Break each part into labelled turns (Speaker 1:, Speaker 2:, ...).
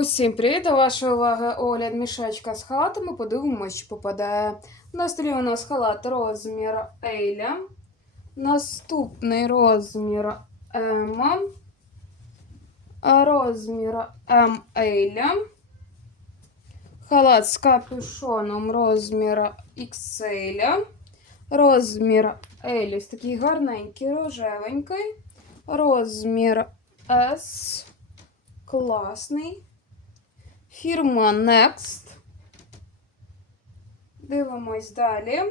Speaker 1: Усім привіт! До вашої уваги огляд мішечка з халатами. Подивимось, чи попадає. На столі у нас халат розмір Ейля. Наступний розмір М. Розмір М Ейля. Халат з капюшоном розмір XL. Розмір L такий гарненький, рожевенький. Розмір S. Класний. Фірма Next. Дивимось далі.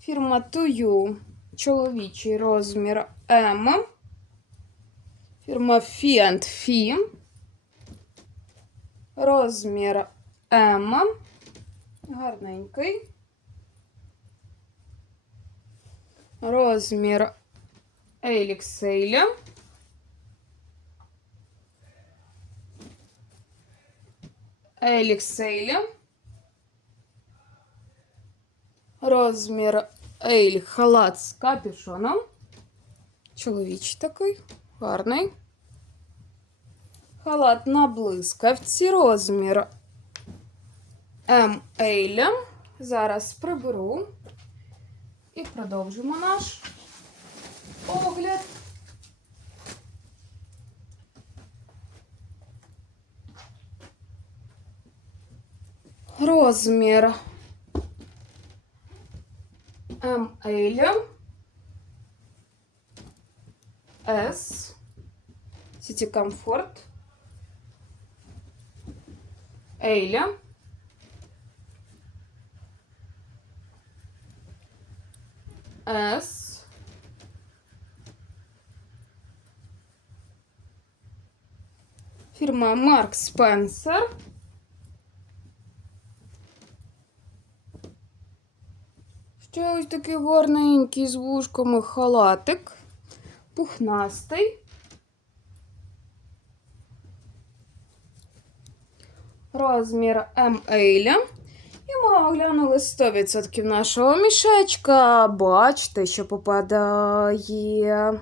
Speaker 1: Фірма You. Чоловічий розмір M. Фірма and Fee. Розмір M. Гарненький. Розмір Еліксейля. Еліксейля. Розмір Ейль халат з капюшоном. Чоловічий такий, гарний. Халат на блискавці, розмір М Ейля. Зараз приберу і продовжимо наш огляд. Розмір М Ейля. С. Сіті Комфорт. Ейля. С. Фірма Марк Спенсер. Ще ось такий гарненький з вушками халатик. Пухнастий. Розмір М Ейля. І ми оглянули 100% нашого мішечка. Бачите, що попадає